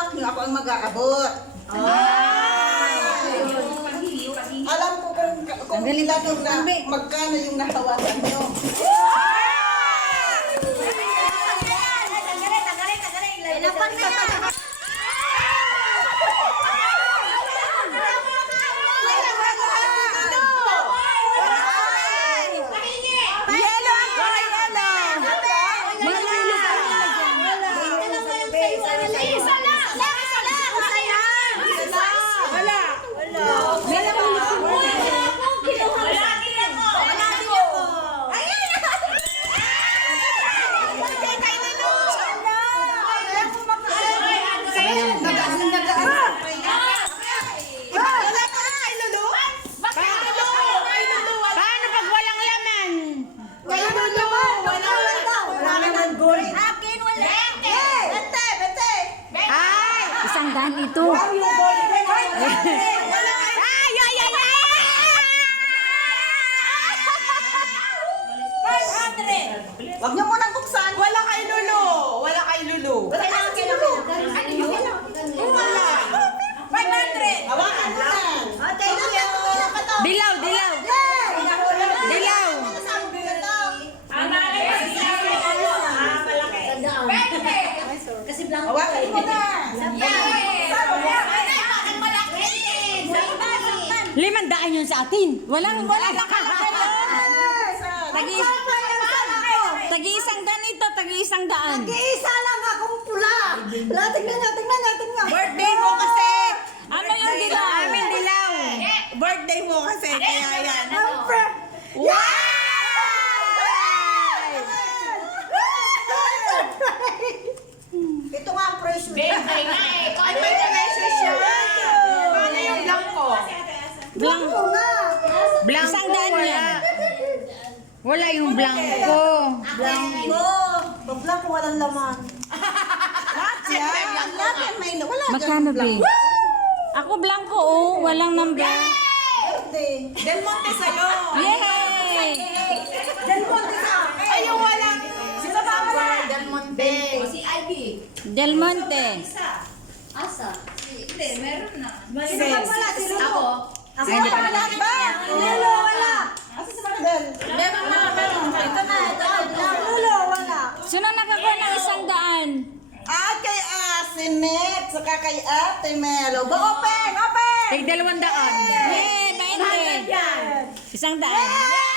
Ako ang mag-aabot. Alam ko kung ilan yung magkano yung nahawakan nyo. Isang daan ito. Wag niyo munang buksan. Wala kay Lulu. Wala kay Lulu. Wala. 500. Hawakan mo na. Dilaw, dilaw. Dilaw. Hawakan mo na. 500 yun sa atin. Walang nakalagay yun. Tagi-isang daan ito, tagi-isang daan. Isa lang akong pula. Tingnan niya. Birthday mo kasi. Ano yung dilaw? Amin dilaw. Birthday mo kasi. Kaya yan. Ito nga ang presyo. Ay, may prices siya. Paano yung blanco? Blanco. Blanco. Isang daan yan. Wala yung blanco. Pag ko walang laman. Lahat yan may wala. Magkano ba? Ako blanco, oh. Walang number. Del Monte sa'yo. Yay! Del Monte sa akin. Ay, yung walang. Sino ba wala? Del Monte. Del Monte. Wala si Lulu. Sino pa wala ba? Lulu wala. Asa si Maribel? Lulu wala. Sino nakakuha ng isang daan? At kay Asinet, saka kay Ate Melo. Go, open! Tig 200. Yay! 20. Isang daan.